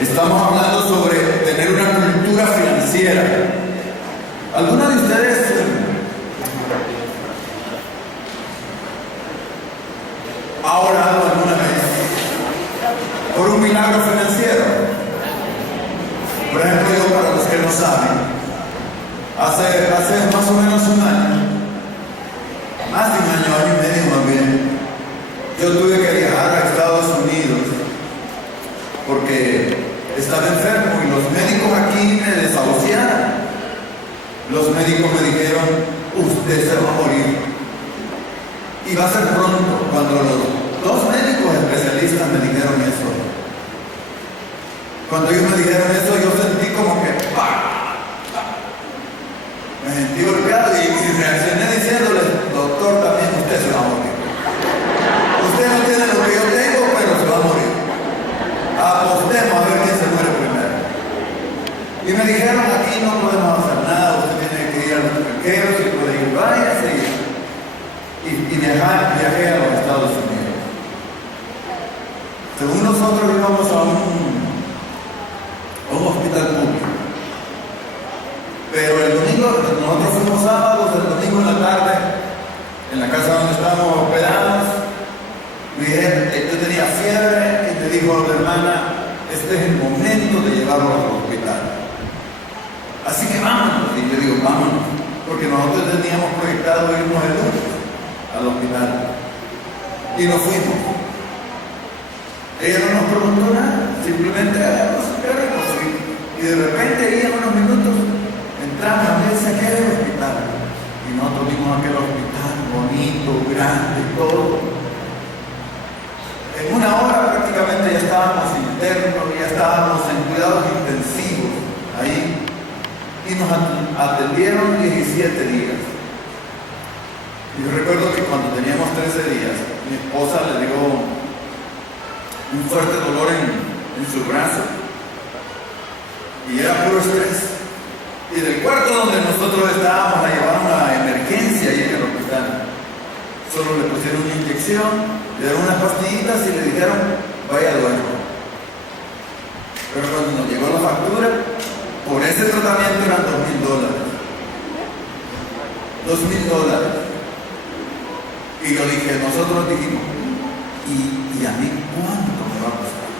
Estamos hablando sobre tener una cultura financiera. ¿Alguno de ustedes ha orado alguna vez por un milagro financiero? Por ejemplo, yo, para los que no saben, hace más o menos un año, más de un año y medio más bien, yo tuve que viajar a Estados Unidos porque estaba enfermo y los médicos aquí me desahuciaron. Los médicos me dijeron: usted se va a morir. Y va a ser pronto. Cuando los dos médicos especialistas me dijeron eso, cuando ellos me dijeron eso, yo sentí como que ¡pah! Me sentí golpeado y reaccioné diciéndole: doctor, también usted se va a morir. Usted no tiene lo que yo tengo, pero se va a morir. Apostemos a ver quién se muere primero. Y me dijeron: aquí no podemos hacer nada, usted tiene que ir a los extranjeros, si puede ir, váyase. Y viajé a los Estados Unidos. Según nosotros íbamos a un hospital público. Pero el domingo, nosotros fuimos sábados, el domingo en la tarde, en la casa donde estábamos hospedados, yo tenía fiebre y me dijo la hermana: este es el momento de llevarlo al hospital. Así que vámonos. Y yo digo: vámonos, porque nosotros teníamos proyectado irnos el lunes al hospital. Y nos fuimos. Ella no nos preguntó nada, simplemente nos queremos. Y de repente, ahí en unos minutos, entramos a ver si aquel hospital. Y nosotros vimos aquel hospital bonito, grande y todo. En una hora prácticamente ya estábamos internos, ya estábamos en cuidados intensivos ahí. Y nos atendieron 17 días. Y yo recuerdo que cuando teníamos 13 días, mi esposa le dio un fuerte dolor en su brazo. Y era puro estrés. Y del cuarto donde nosotros estábamos la llevaron a emergencia ahí en el hospital. Solo le pusieron una inyección, le dieron unas pastillitas y le dijeron: vaya luego. Pero cuando nos llegó la factura, por ese tratamiento eran $2,000. $2,000. Y yo dije, nosotros dijimos: ¿y a mí cuánto me va a costar?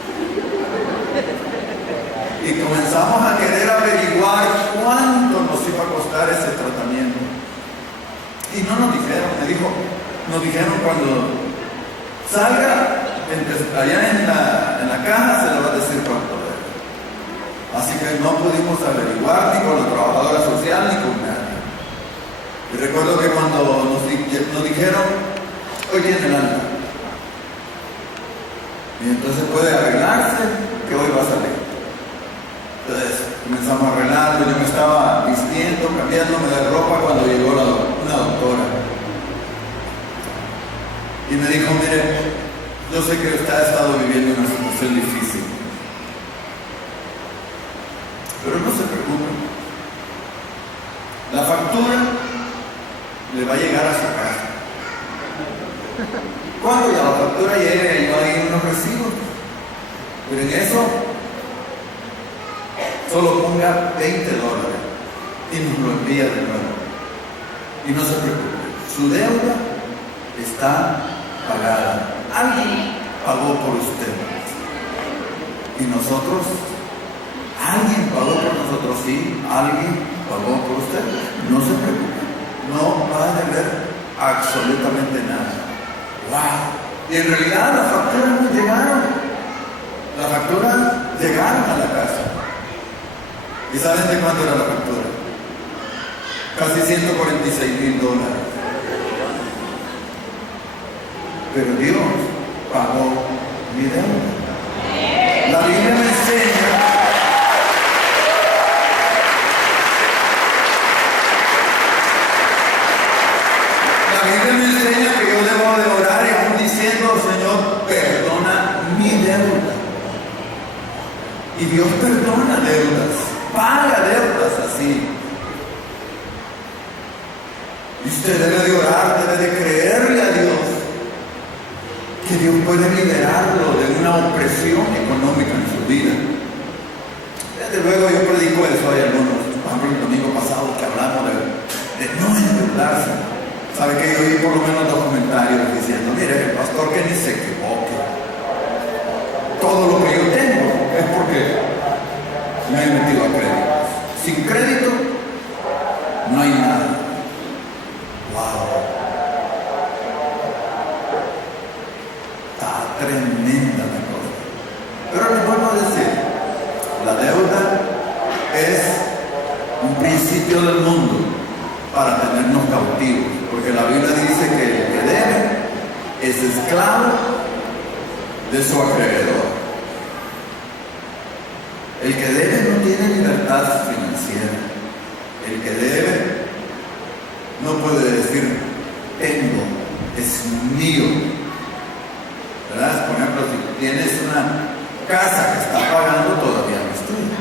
Y comenzamos a querer averiguar cuánto nos iba a costar ese tratamiento. Y no nos dijeron, nos dijeron: cuando salga allá en la caja se le va a decir cuánto es. Así que no pudimos averiguar ni con la trabajadora social ni con nadie. Y recuerdo que cuando nos dijeron: hoy tiene el alta, y entonces puede arreglarse, que hoy va a salir. Entonces comenzamos a arreglarlo. Yo me estaba vistiendo, cambiándome de ropa cuando llegó una doctora y me dijo: mire, yo sé que usted ha estado viviendo una situación difícil, pero no se preocupe, la factura le va a llegar a su casa. Cuando ya la factura llegue, yo ahí unos recibos, pero en eso solo ponga $20 y nos lo envía de nuevo. Y no se preocupe, su deuda está pagada. Alguien pagó por usted. Y nosotros, alguien pagó por nosotros, sí, alguien pagó por usted. No se preocupe, no va a deber absolutamente nada. ¡Wow! Y en realidad las facturas no llegaron. Las facturas llegaron a la casa. ¿Y saben de cuánto era la factura? Casi $146,000. Pero Dios pagó mi deuda. La Biblia me enseña que yo debo de orar y aún diciendo: Señor, perdona mi deuda. Y Dios perdona deudas, paga deudas así. Y usted debe de orar, debe de creerle a Dios que Dios puede liberarlo de una opresión económica en su vida. por lo menos 2 comentarios diciendo, mire, el pastor que ni se equivoque. Todo lo que yo tengo es porque me he metido a crédito. Sin crédito no hay nada. Wow. Está tremenda la cosa. Pero les vuelvo a decir, la deuda es un principio del mundo para tenernos cautivos, porque la Biblia dice que el que debe es esclavo de su acreedor. El que debe no tiene libertad financiera. El que debe no puede decir tengo, es mío. ¿Verdad? Por ejemplo, si tienes una casa que estás pagando, todavía no es tuya.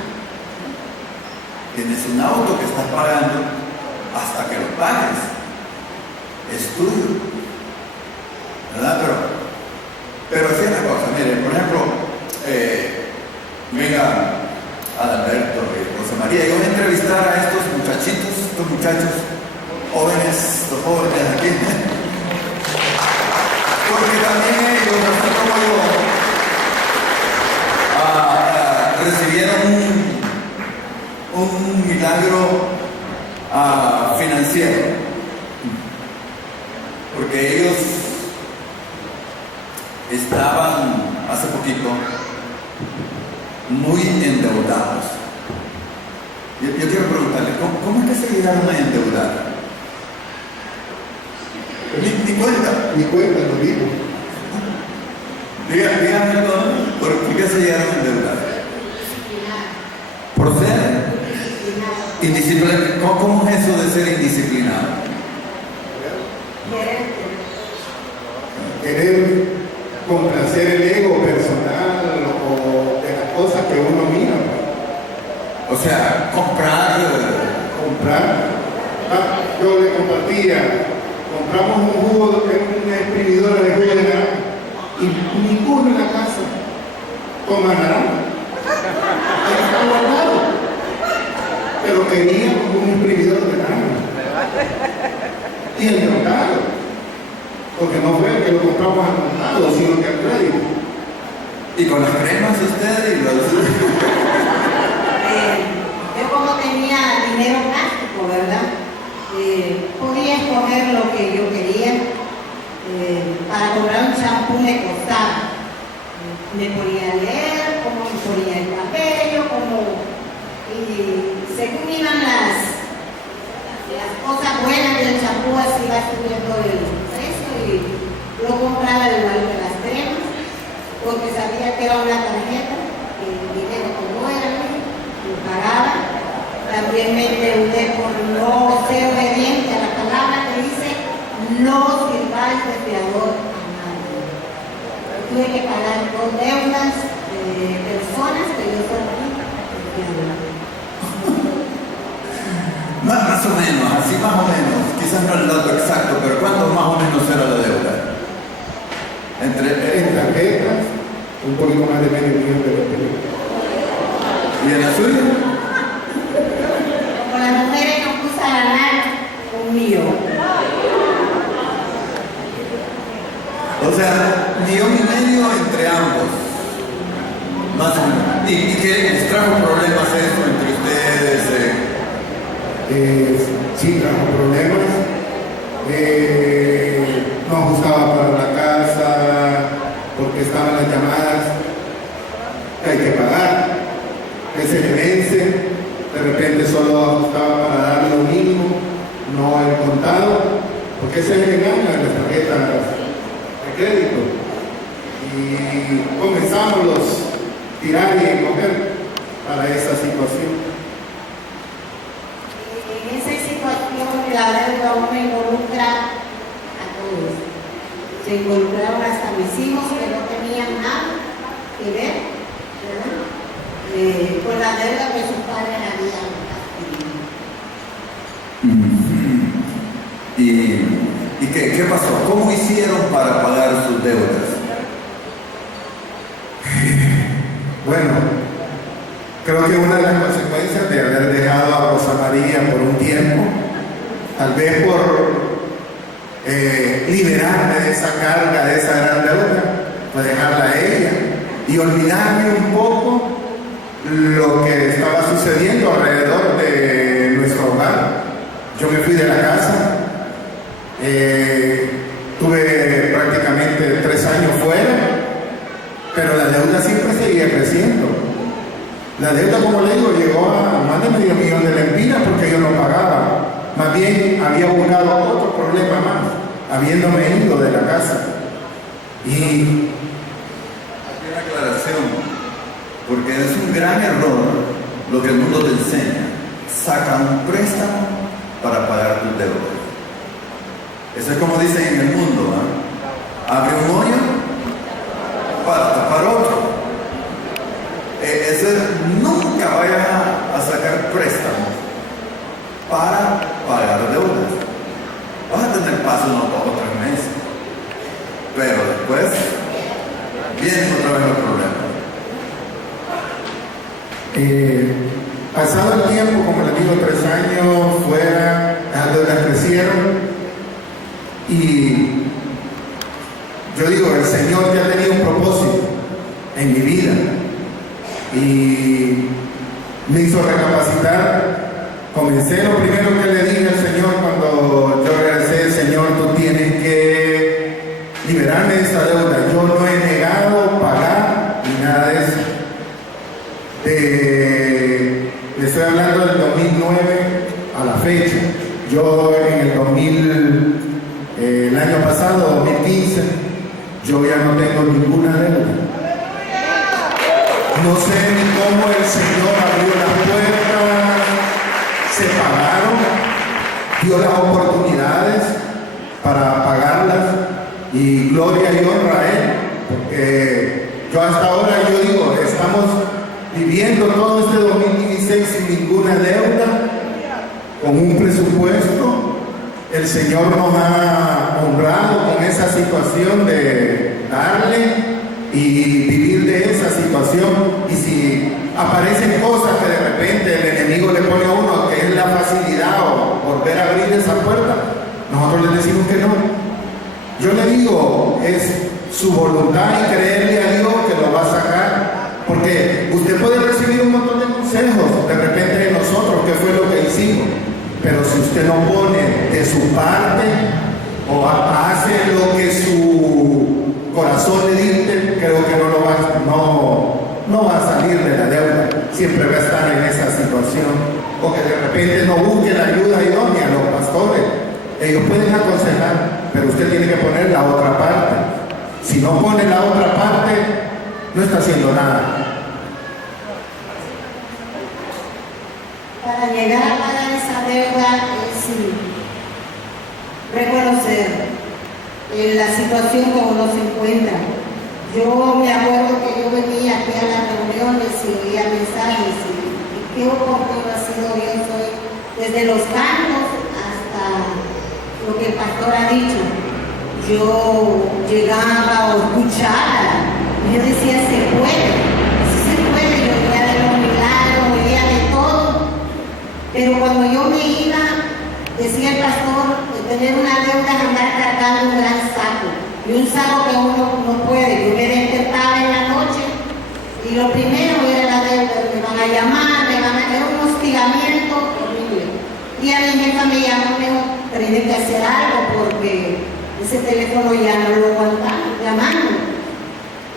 Tienes un auto que estás pagando, hasta que lo pagues es tuyo. ¿Verdad? Pero así es la cosa. Miren, por ejemplo, venga Adalberto y Rosa María, yo voy a entrevistar a estos muchachitos, estos muchachos jóvenes, estos jóvenes aquí, porque también ellos, así como yo, recibieron un milagro financiero, porque ellos estaban hace poquito muy endeudados. Yo quiero preguntarle, ¿cómo es que se llegaron a endeudar? Ni cuenta, lo digo. Díganme ¿por qué se llegaron a endeudar? Por ser indisciplinado. ¿Cómo es eso de ser indisciplinado? Querer complacer el ego personal o de las cosas que uno mira. O sea, comprar. Yo le compartía, compramos un jugo, una exprimidora de jugo de naranja y ninguno en la casa toma naranja. Está guardado. Pero quería como un exprimidor de naranja. Y el mercado. Porque no fue que lo compramos al contado, sino que al crédito. ¿Y con las cremas usted y los...? Yo como tenía dinero práctico, ¿verdad? Podía escoger lo que yo quería. Para comprar un champú me costaba. Me ponía a leer, cómo me ponía el cabello, y según iban las cosas buenas del champú, así va subiendo el precio y lo compraba al igual que las cremas, porque sabía que era una tarjeta, el dinero que no era mío, lo pagaba. También me endeudé por no ser obediente a la palabra que dice no sirváis de fiador a nadie. Tuve que pagar 2 deudas de personas que yo soy Más o menos, así más o menos, quizás no el dato exacto, pero ¿cuánto más o menos era la deuda? En tarjetas, un poquito más de $500,000 de pesos. ¿Y en la suya? Como las mujeres nos puso a ganar $1,000,000. O sea, $1,500,000 entre ambos. Más o menos. ¿Y qué les trajo problemas esto entre ustedes? Sí, trajo problemas. No ajustaba para la casa, porque estaban las llamadas que hay que pagar, que se le vence. De repente solo ajustaba para dar lo mínimo, no el contado, porque ese es el engaño de las tarjetas de crédito. Y comenzamos los tirar y encoger para esa situación. En esa situación la deuda uno involucra a todos. Se involucraron hasta mis hijos que no tenían nada que ver, ¿verdad? Con la deuda que sus padres habían adquirido. ¿Y qué pasó? ¿Cómo hicieron para pagar sus deudas? Bueno, creo que una de las consecuencias de haber dejado a Rosa María por un tiempo, tal vez por liberarme de esa carga, de esa gran deuda, pues dejarla a ella y olvidarme un poco lo que estaba sucediendo alrededor de nuestro hogar. Yo me fui de la casa, tuve prácticamente 3 años fuera, pero la deuda siempre seguía creciendo. La deuda, como le digo, llegó a más de $500,000 de lempiras porque yo no pagaba. Más bien había buscado otro problema más, habiéndome ido de la casa. Y aquí una aclaración, porque es un gran error lo que el mundo te enseña. Saca un préstamo para pagar tus deudas. Eso es como dicen en el mundo, ¿eh? Abre un hoyo para tapar otro. Nunca vayas a sacar préstamos para pagar deudas. Vas a tener paso unos 2 o 3 meses, pero después viene otra vez el problema. Pasado el tiempo, como les digo, 3 años fuera, las deudas crecieron y yo digo, el Señor ya tenía un propósito en mi vida y me hizo recapacitar. Comencé, lo primero que le dije al Señor cuando yo regresé: Señor, tú tienes que liberarme de esta deuda. Yo no he negado pagar ni nada de eso. Le estoy hablando del 2009 a la fecha. Yo en el 2000, el año pasado, 2015, yo ya no tengo ninguna deuda. No sé ni cómo el Señor abrió las puertas, se pagaron, dio las oportunidades para pagarlas, y gloria y honra a Él, porque yo hasta ahora, yo digo, estamos viviendo todo este 2016 sin ninguna deuda, con un presupuesto. El Señor nos ha honrado con esa situación de darle y vivir de esa situación. Y si aparecen cosas que de repente el enemigo le pone a uno, que es la facilidad o volver a abrir esa puerta, nosotros le decimos que no. Yo le digo, es su voluntad y creerle a Dios que lo va a sacar, porque usted puede recibir un montón de consejos de repente de nosotros, que fue lo que hicimos, pero si usted no pone de su parte o hace lo que su corazón le dicte, creo que no va a salir de la deuda, siempre va a estar en esa situación. O que de repente no busque la ayuda idónea a los pastores. Ellos pueden aconsejar, pero usted tiene que poner la otra parte. Si no pone la otra parte, no está haciendo nada. Para llegar a pagar esa deuda es reconocer la situación que uno se encuentra. Yo me acuerdo que yo venía aquí a las reuniones y oía mensajes y qué oportuno ha sido Dios hoy, desde los cantos hasta lo que el pastor ha dicho. Yo llegaba o escuchaba y yo decía, se puede, sí se puede. Yo oía de los milagros, oía de todo, pero cuando yo me iba, decía el pastor, de tener una deuda es andar cargando un gran saco, y un saco que uno no puede. Yo me despertaba en la noche y lo primero era la deuda, me van a llamar, era un hostigamiento horrible. Y a mi jefa me llamó, me dijo, tienes que hacer algo porque ese teléfono ya no lo aguantaba llamando.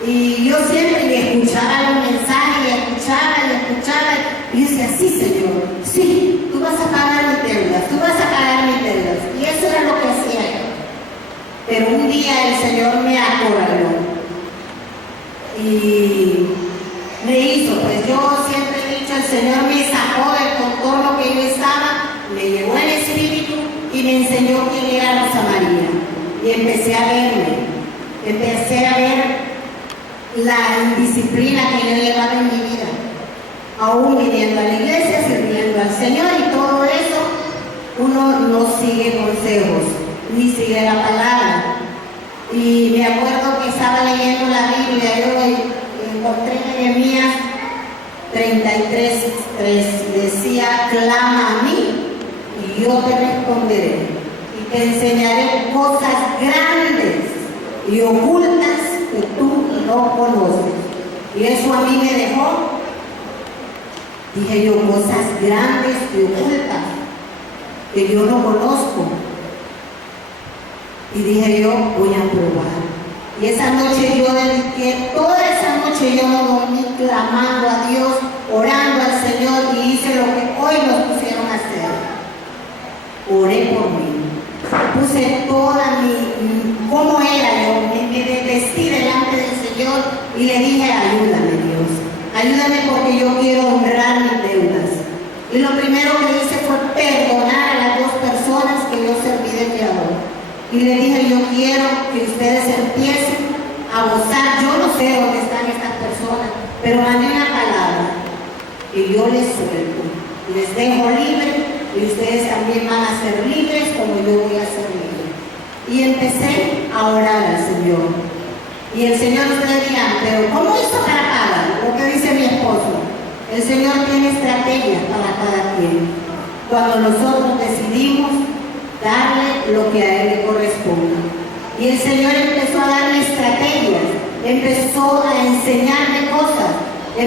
Y yo siempre escuchaba los mensajes, y escuchaba, y decía, sí, Señor, sí, tú vas a pagar mis deudas, tú vas a pagar mis deudas. Y eso era lo que hacía yo. Pero un día el Señor me acorraló y me hizo, pues yo siempre he dicho, el Señor me sacó del contorno que yo estaba, me llevó en espíritu y me enseñó quién era Rosa María. Y empecé a ver la indisciplina que yo llevaba en mi vida, aún viniendo a la iglesia, sirviendo al Señor y todo eso. Uno no sigue consejos, ni sigue la palabra. Y me acuerdo que estaba leyendo la Biblia, yo encontré Jeremías 33:3, decía, clama a mí y yo te responderé y te enseñaré cosas grandes y ocultas que tú no conoces. Y eso a mí me dejó, dije yo, cosas grandes y ocultas que yo no conozco. Y dije yo, voy a probar. Y esa noche yo dediqué, toda esa noche yo no dormí clamando a Dios, orando al Señor, y hice lo que hoy nos pusieron a hacer. Oré por mí. Puse toda cómo era yo, me vestí delante del Señor y le dije, ayúdame Dios, ayúdame porque yo quiero honrar mis deudas. Y lo primero que hice fue perdonar a las 2 personas que yo serví de mediador. Y le dije, yo quiero que ustedes empiecen a gozar. Yo no sé dónde están estas personas, pero mandé una palabra y yo les suelto. Les dejo libre y ustedes también van a ser libres como yo voy a ser libre. Y empecé a orar al Señor. Y el Señor, ustedes dirán, pero ¿cómo hizo para pagar? Lo que dice mi esposo. El Señor tiene estrategias para cada quien. Cuando nosotros decidimos darle lo que a Él le corresponde. Y el Señor empezó a darme estrategias, empezó a enseñarme cosas, y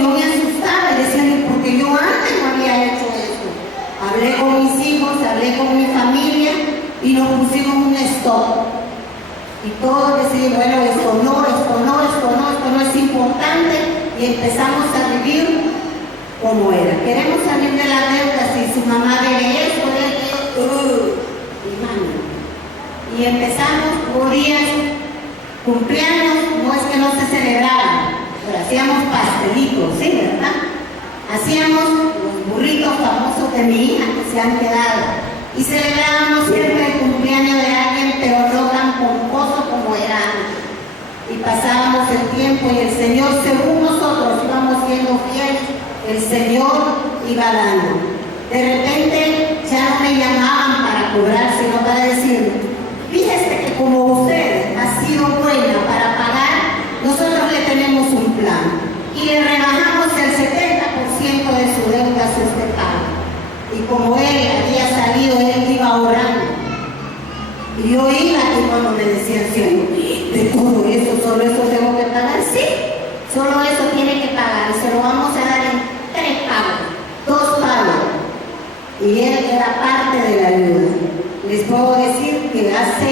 yo me asustaba y decía, porque yo antes no había hecho esto. Hablé con mis hijos, hablé con mi familia y nos pusimos un stop. Y todos decían, bueno, esto no es importante, y empezamos a vivir como era. Queremos salir de la deuda, si su mamá debe esto, y empezamos por días, cumpleaños, no es que no se celebraban, pero hacíamos pastelitos, ¿sí, verdad? Hacíamos los burritos famosos de mi hija que se han quedado, y celebrábamos siempre el cumpleaños de alguien, pero no tan pomposo como era antes. Y pasábamos el tiempo y el Señor, según nosotros íbamos siendo fieles, el Señor iba dando. De repente ya no me llamaban para cobrar, sino para decir, fíjese que como usted ha sido buena para pagar, nosotros le tenemos un plan y le rebajamos el 70% de su deuda si usted paga. Y como él había salido, él iba ahorrando. Y yo iba y cuando me decían, sí, de todo eso, solo eso tengo que pagar, sí, solo eso tiene que pagar, y se lo vamos a dar en 3 pagos, 2 pagos. Y él era parte de la ayuda. Les puedo decir que hace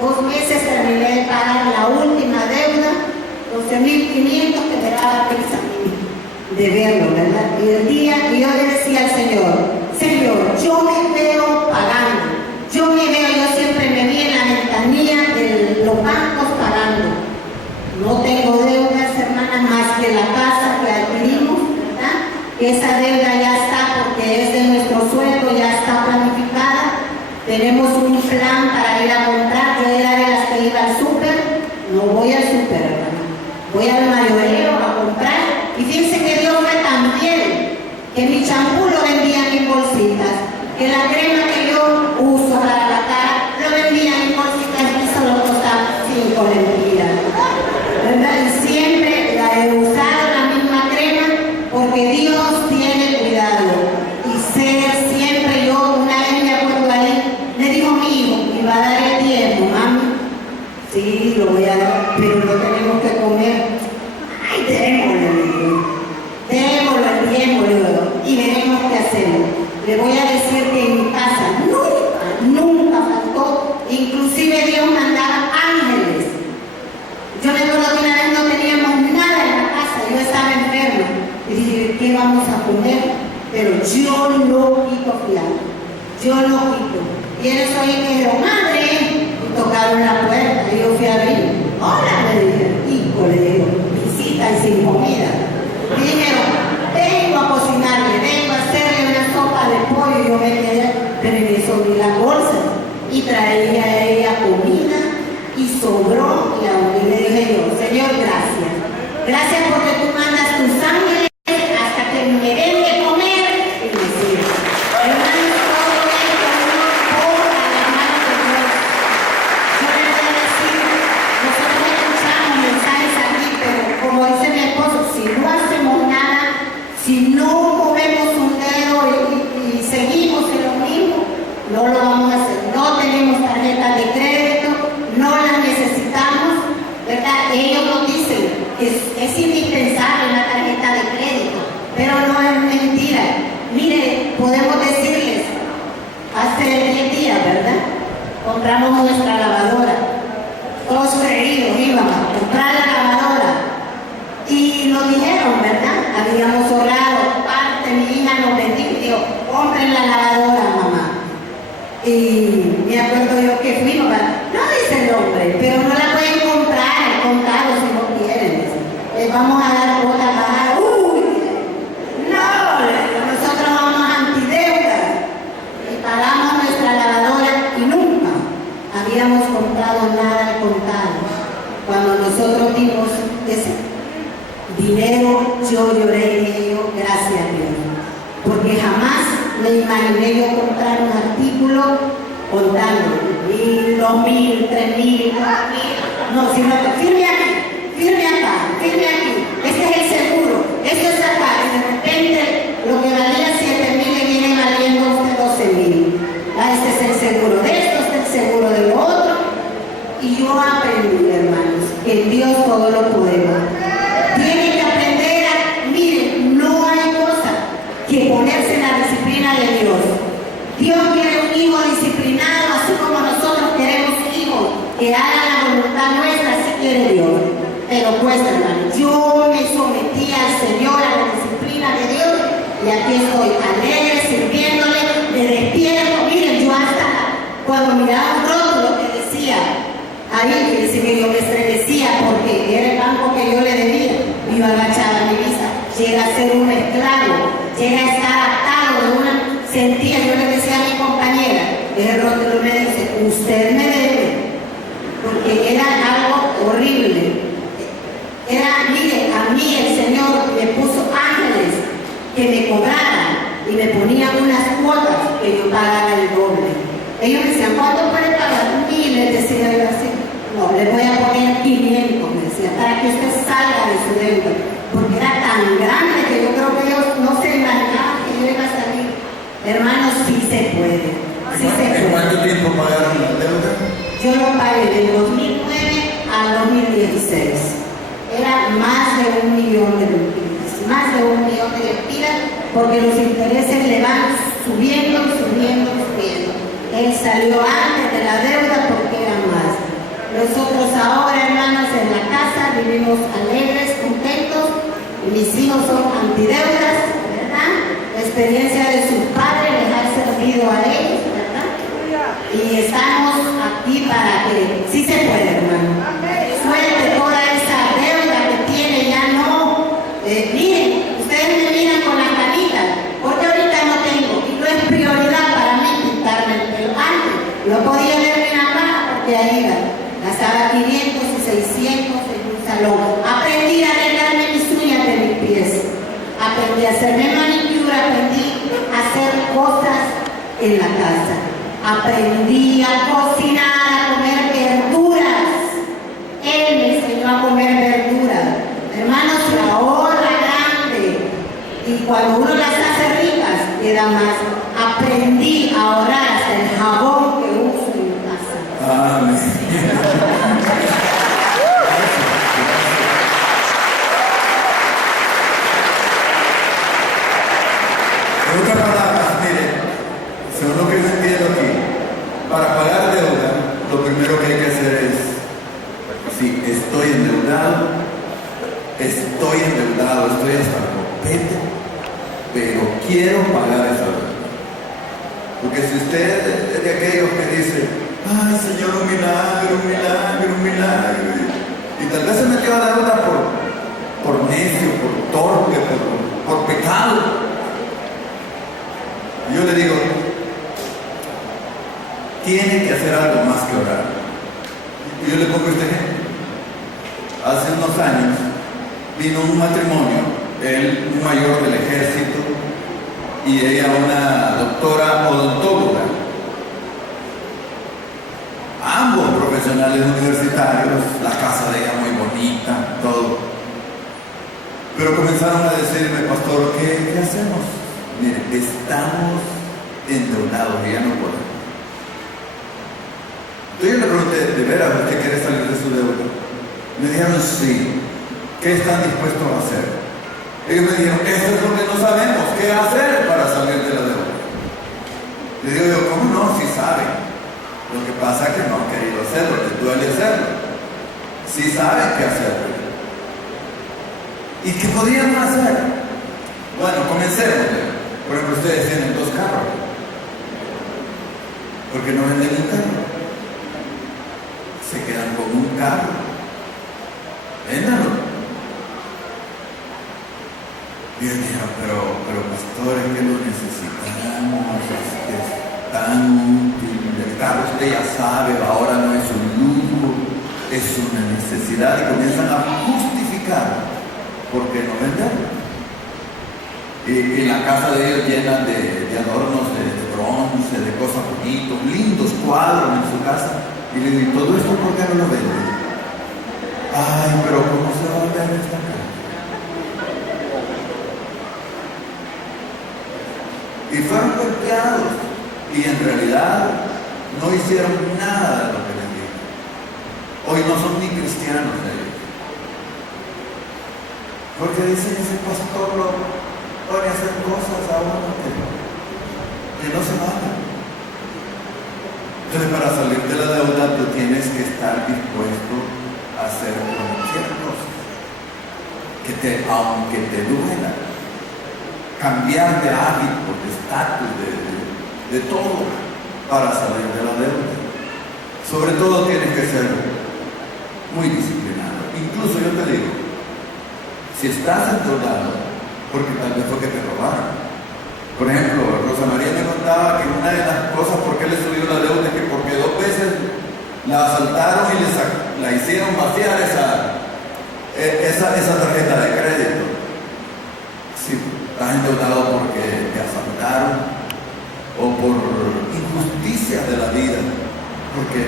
2 meses terminé de pagar la última deuda, 12.500 que me daba prisa de verlo, ¿verdad? Y el día que yo le decía al Señor, Señor, yo me veo pagando, yo siempre me vi en la ventanilla de los bancos pagando. No tengo deudas, hermanas, más que la casa que adquirimos, ¿verdad? Que esa deuda ya está porque es de nuestro sueldo, ya está planificada. Tenemos un plan para ir a comprar. Yo era de las que iba al súper, no voy al súper, hermano. Voy al mayoreo a comprar. Y fíjense que Dios me también, que mi champú lo vendía en mis bolsitas, que la crema que yo uso para la cara lo vendía en mis bolsitas y solo costaba 5 lempiras, ¿verdad? Y siempre la he usado la misma crema porque Dios tiene cuidado. Y sé siempre yo, una vez me acuerdo ahí, me dijo mi hijo, iba a dar el tiempo, mami. Sí, lo voy a dar, pero lo tenemos que comer. Ay, démosle el tiempo luego y veremos qué hacemos. Le voy a decir que en mi casa nunca faltó, inclusive Dios mandaba ángeles. Yo me acuerdo que una vez no teníamos nada en la casa, yo estaba enferma y dije, ¿qué vamos a comer? Pero yo no quito fiado, yo no quito. Y en eso ahí me dijeron, madre, y tocaron la puerta y yo fui a abrir. Hola, me dijeron, hijo, le digo, visita y sin comida. Y dijeron, vengo a cocinarle, vengo a hacerle una sopa de pollo. Y yo me quedé, pero en eso vi la bolsa y traía a ella comida y sobró. Y aún le dije yo, Señor, gracias. Gracias porque tú mandas tus ángeles hasta que me den de comer y me sirven. Hermanos, todo esto no por a las manos de Dios. Yo les voy a decir, nosotros escuchamos mensajes aquí, pero como dice mi esposo, si no hacemos nada, si no movemos un dedo y seguimos en lo mismo, no lo vamos a hacer. habíamos orado, parte mi hija nos bendijo y dijo, compren la lavadora, mamá. Y me acuerdo yo que fuimos, no dice el hombre, pero no la pueden comprar, al contado si no quieren. Les vamos a dar cuota baja. ¡Uy! No, nosotros vamos antideudas y pagamos nuestra lavadora y nunca habíamos comprado nada al contado. Cuando nosotros vimos ese dinero, yo lloré y dije yo, gracias a Dios, porque jamás me imaginé yo comprar un artículo contando 1,000, 2,000, 3,000, 4,000. No, sino firme aquí, firme acá, firme aquí. Este es el seguro, esto es acá. Y de repente lo que valía 7,000 le viene valiendo 12,000. Este es el seguro de esto, este es el seguro de lo otro. Y yo aprendí, hermanos, que en Dios todo lo podemos. Tienen que aprender a, miren, no hay cosa que ponerse en la disciplina de Dios. Dios quiere un hijo disciplinado, así como nosotros queremos hijos que hagan la voluntad nuestra, así quiere Dios. Pero cuesta, hermano. Yo me sometí al Señor, a la disciplina de Dios, y aquí estoy, alegre, sirviéndole, me despierto. Miren, yo hasta cuando miraba un rótulo que decía, ahí, que decía que yo me estremecía porque era el banco que yo le debía, y yo agachaba mi vista, llega a ser un esclavo, llega a estar atado de una, sentía, yo le decía a mi compañera, el rótulo me dice, usted me debe, porque era algo horrible. Era, mire, a mí el Señor me puso ángeles que me cobraran y me ponían unas cuotas que yo pagaba el doble. Ellos me decían, ¿cuánto puede pagar? 1,000, les decía yo así. No, le voy a poner 500, me decía, para que usted salga de su deuda. Porque era tan grande que yo creo que ellos no se imaginaban que yo iba a salir. Hermanos, sí se puede. Sí se puede. ¿En cuánto tiempo pagaron la deuda? Yo lo pagué del 2009 al 2016. Era más de 1 millón de lempiras, más de 1 millón de lempiras, porque los intereses le van subiendo, subiendo, subiendo. Él salió antes de la deuda porque era más. Nosotros ahora, hermanos, en la casa vivimos alegres, contentos, y mis hijos son antideudas, ¿verdad? La experiencia de sus padres les ha servido a ellos, ¿verdad? Y estamos aquí para que sí se puede, hermano. Suelte toda esa deuda que tiene, ya no. Miren, ustedes me miran con las canitas, porque ahorita no tengo, y no es prioridad para mí pintarme el pelo. Antes no podía verme en la caja porque ahí iba. Gastaba 500 y 600 en un salón. Aprendí a arreglarme mis uñas de mis pies. Aprendí a hacerme manicura, aprendí a hacer cosas en la casa. Aprendí a cocinar, a comer verduras. Él me enseñó a comer verduras. Hermanos, la ahorra grande. Y cuando uno las hace ricas, queda más. Aprendí a ahorrar hasta el jabón que uso en mi casa. Amén. En otras palabras, mire, según lo que yo entiendo aquí, para pagar deuda, lo primero que hay que hacer es, si estoy endeudado, estoy hasta el copete, pero quiero pagar esa deuda. Porque si usted es de aquellos que dice, ay Señor, un milagro, un milagro, un milagro, y tal vez se metió a la deuda por necio, por torpe, por pecado. Yo le digo, tiene que hacer algo más que orar. Y yo le pongo este ejemplo. Hace unos años vino un matrimonio, él un mayor del ejército y ella una doctora odontóloga. Ambos profesionales universitarios, la casa de ella muy bonita, todo. Pero comenzaron a decirme, pastor, ¿qué hacemos? Mire, estamos endeudados y ya no podemos. Entonces yo le pregunté, ¿de veras usted quiere salir de su deuda? Me dijeron, sí. ¿Qué están dispuestos a hacer? Ellos me dijeron, eso es lo que no sabemos, ¿qué hacer para salir de la deuda? Le digo yo, ¿cómo no? Si saben. Lo que pasa es que no han querido hacerlo, les duele hacerlo. Sí saben qué hacer. ¿Y qué podrían hacer? Bueno, comencemos. Por ejemplo, ustedes tienen 2 carros. ¿Por qué no venden un carro? Se quedan con un carro. Véndanlo. Y yo dije, pero pastores, que lo necesitamos, es tan útil. El carro usted ya sabe, ahora no es un lujo, es una necesidad, y comienzan a justificar por qué no venderlo. Y la casa de ellos llena de adornos de bronce, de cosas bonitas, lindos cuadros en su casa. Y le digo, ¿y todo esto por qué no lo venden? Ay, pero ¿cómo se va a vender esta casa? Y fueron golpeados. Y en realidad no hicieron nada de lo que les dije. Hoy no son ni cristianos de ellos. Porque dicen, ese pastor lo pone a hacer cosas a uno que no se van. Entonces, para salir de la deuda, tú tienes que estar dispuesto a hacer cualquier cosa aunque te duela, cambiar de hábito, de estatus, de todo, para salir de la deuda. Sobre todo tienes que ser muy disciplinado. Incluso yo te digo, si estás endeudado, porque tal vez fue que te robaron. Por ejemplo, Rosa María me contaba que una de las cosas por qué le subió la deuda es que porque 2 veces la asaltaron y la hicieron vaciar esa tarjeta de crédito. Si estás endeudado porque te asaltaron o por injusticias de la vida, porque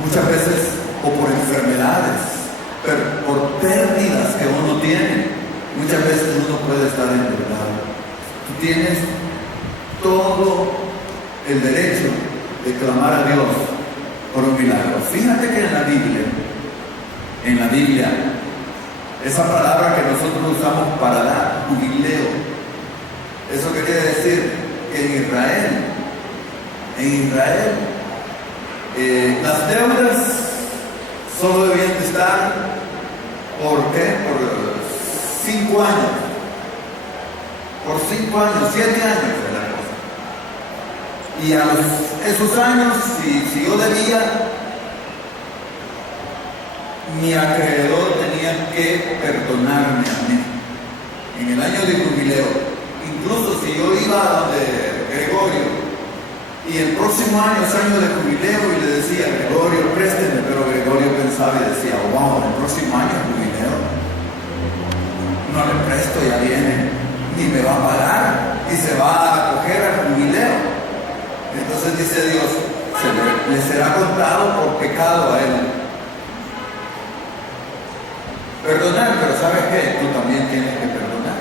muchas veces, o por enfermedades, por pérdidas que uno tiene, muchas veces uno puede estar endeudado. Tú tienes todo el derecho de clamar a Dios por un milagro. Fíjate que en la Biblia, esa palabra que nosotros usamos para dar, jubileo, eso quiere decir que en Israel, las deudas solo debían de estar, ¿por qué? Por 5 años. Por 5 años, 7 años de la cosa. Y a esos años, si yo debía, mi acreedor tenía que perdonarme a mí. En el año de jubileo, incluso si yo iba a donde Gregorio, y el próximo año es año de jubileo, y le decía, Gregorio, présteme, pero Gregorio pensaba y decía, wow, el próximo año es jubileo, no le presto, ya viene, ni me va a pagar, y se va a acoger al jubileo. Entonces dice Dios, le será contado por pecado a él. Perdonar, pero ¿sabes qué? Tú también tienes que perdonar.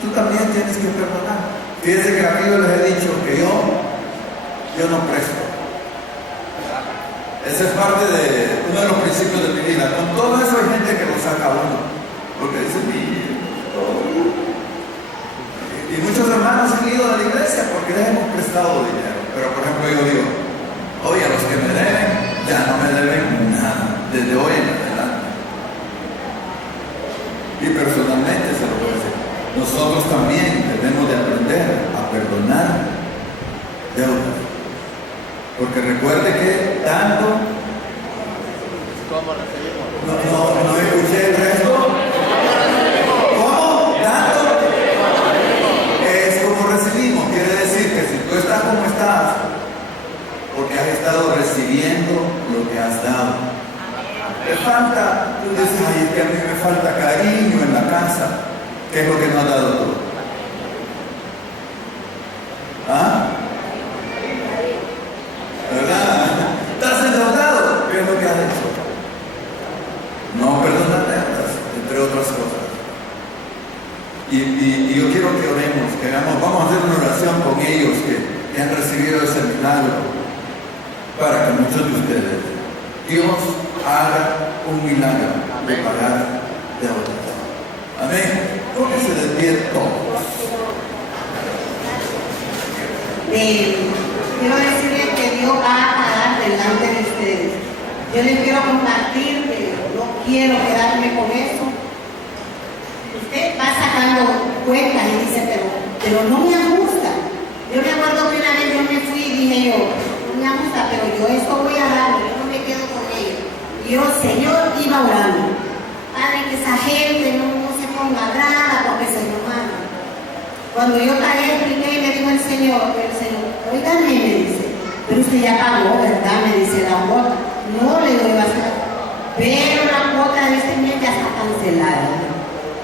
Tú también tienes que perdonar. Fíjense que aquí yo les he dicho que yo no presto. Esa es parte de uno de los principios de mi vida. Con todo eso hay gente que lo saca a uno, porque dice, y muchos hermanos han ido a la iglesia porque les hemos prestado dinero. Pero por ejemplo yo digo, oye, a los que me deben, ya no me deben nada, desde hoy en adelante. Y personalmente se lo voy a decir, nosotros también debemos de aprender a perdonar deudas. Porque recuerde que tanto... ¿Cómo lo seguimos? No escuché el resto. ¿Cómo? ¿Tanto? Es como recibimos. Quiere decir que si tú estás como estás, porque has estado recibiendo lo que has dado. Te falta, tú dices, ay, es que a mí me falta cariño en la casa. ¿Qué es lo que no has dado tú? ¿Ah? ¿Verdad? ¿Estás endeudado? ¿Qué es lo que has hecho? No perdonar deudas, entre otras cosas. Y yo quiero que oremos, que vamos a hacer una oración con ellos que han recibido ese milagro, para que muchos de ustedes, Dios haga un milagro de pagar deudas. Amén. Pónganse de pie todos. Quiero decirles que Dios va a parar delante de ustedes. Yo les quiero compartir que no quiero quedarme con eso. Usted va a dando cuentas y dice, pero no me ajusta. Yo me acuerdo que una vez yo me fui y dije yo, no me ajusta, pero yo esto voy a darlo, yo no me quedo con ello. Y yo, Señor, iba orando. Padre, que esa gente no se ponga brava porque se nos manda. Cuando yo pagué, expliqué y me dijo el Señor, oígame, me dice, pero usted ya pagó, ¿verdad? Me dice la cuota. No, le doy bastante. Pero la cuota de este mes ya está cancelada.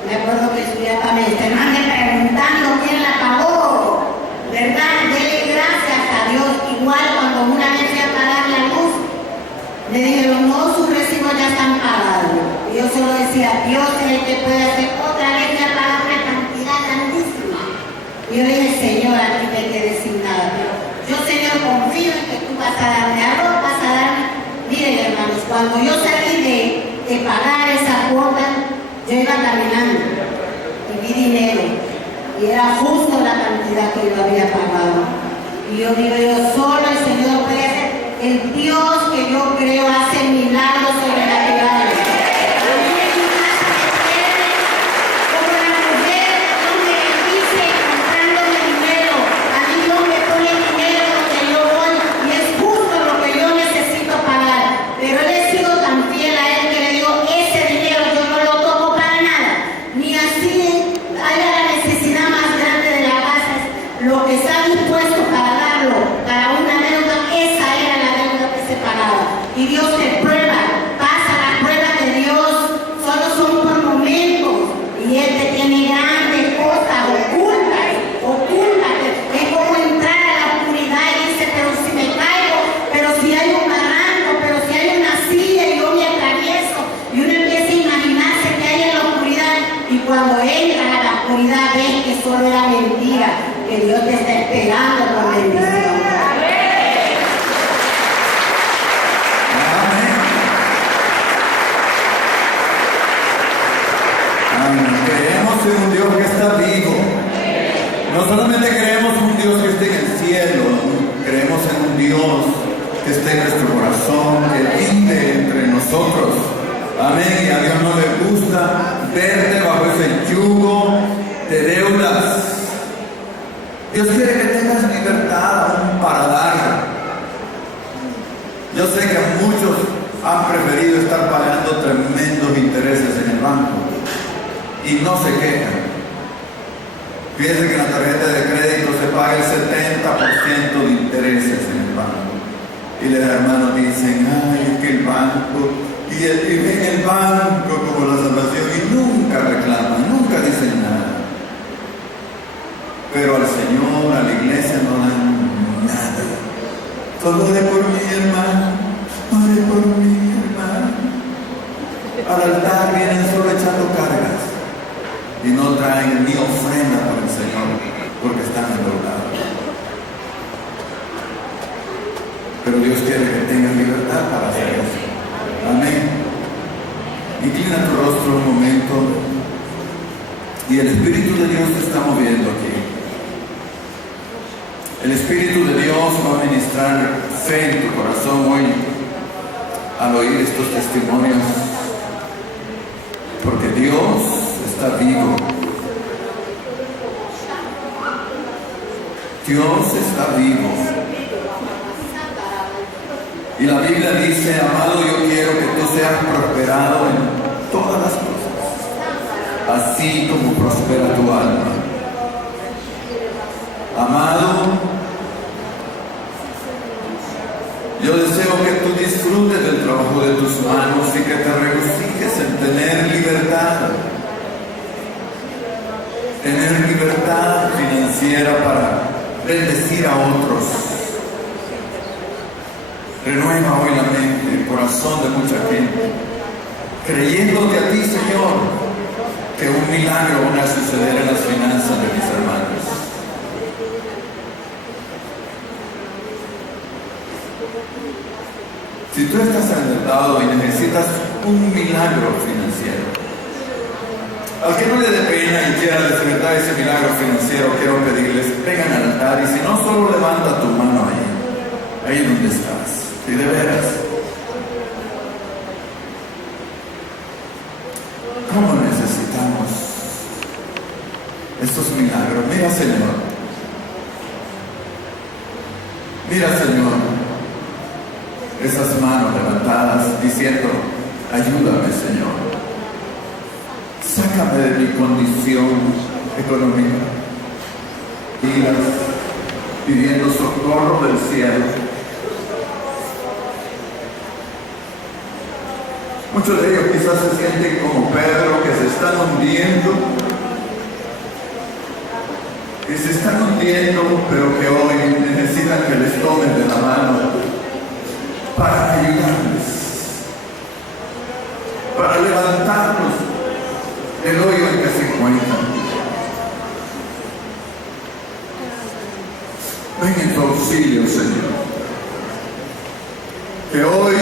Me acuerdo que subí a Pamela, te mande preguntando quién la pagó, ¿verdad? Dele gracias a Dios. Igual cuando una vez fui a pagar la luz, me dijeron, no, sus recibos ya están pagados. Y yo solo decía, Dios es el que puede hacer otra vez ya pagar una cantidad grandísima. Y yo le dije, Señor, aquí no hay que decir nada. Pero yo, Señor, confío en que tú vas a darme algo, vas a darme. Miren, hermanos, cuando yo salí de pagar esa cuota, yo iba caminando y vi dinero. Y era justo la cantidad que yo había pagado. Y yo digo, yo solo el Señor puede hacer. El Dios que yo creo hace milagros sobrenaturales. Como la mujer, Dios me bendice comprándome dinero. A mí Dios me pone dinero donde yo voy y es justo lo que yo necesito pagar. Pero Él he sido tan fiel a Él que le digo, ese dinero yo no lo toco para nada. Ni así haya la necesidad más grande de la casa. Lo que está dispuesto para darlo, para una deuda, esa era la deuda que se pagaba. Y Dios te prueba, pasa la prueba de Dios, solo son por momentos. Y Él te tiene grandes cosas ocultas. Es como entrar a la oscuridad y dice, pero si me caigo, pero si hay un barranco, pero si hay una silla y yo me atravieso. Y uno empieza a imaginarse que hay en la oscuridad. Y cuando entras a la oscuridad ves que solo era mentira, que Dios te está esperando con bendición. Creemos en un Dios que está vivo. No solamente creemos en un Dios que esté en el cielo, creemos en un Dios que esté en nuestro corazón, que vive entre nosotros. Amén. Y a Dios no le gusta verte bajo ese yugo de deudas. Dios quiere que tengas libertad aún para dar. Yo sé que muchos han preferido estar pagando tremendos intereses en el banco y no se quejan. Fíjense que en la tarjeta de crédito se paga el 70% de intereses en el banco. Y los hermanos dicen, ay, es que el banco, y ven el banco como la salvación, y nunca reclaman, nunca dicen nada. Pero al Señor, a la iglesia no dan nada. Solo ore por mí, hermano, ore por mí, hermano. Al altar vienen solo echando cargas y no traen ni ofrenda por el Señor porque están endeudados. Pero Dios quiere que tengas libertad para hacer eso. Amén. Inclina tu rostro un momento y el Espíritu de Dios te está moviendo aquí. El Espíritu de Dios va a ministrar fe en tu corazón hoy al oír estos testimonios, porque Dios está vivo. Dios está vivo. Y la Biblia dice, amado, yo quiero que tú seas prosperado en todas las cosas, así como prospera tu alma. Amado, yo deseo que tú disfrutes del trabajo de tus manos y que te regocijes en tener libertad financiera para bendecir a otros. Renueva hoy la mente, el corazón de mucha gente, creyéndote a ti, Señor, que un milagro va a suceder en las finanzas de mis hermanos. Si tú estás endeudado y necesitas un milagro financiero, al que no le dé pena y quiera despertar ese milagro financiero, quiero pedirles, vengan al altar y si no, solo levanta tu mano ahí donde estás. Y de veras, ¿cómo necesitamos estos milagros. Mira, Señor. Mira, Señor, esas manos levantadas diciendo, ayúdame, Señor. Sácame de mi condición económica. Pidiendo socorro del cielo. Muchos de ellos quizás se sienten como Pedro, que se están hundiendo, pero que hoy necesitan que les tomen de la mano para ayudarles, para levantarlos del hoyo en que se encuentran. Ven en tu auxilio, Señor. Que hoy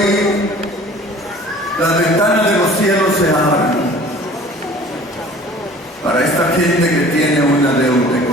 las ventanas de los cielos se abran para esta gente que tiene una deuda,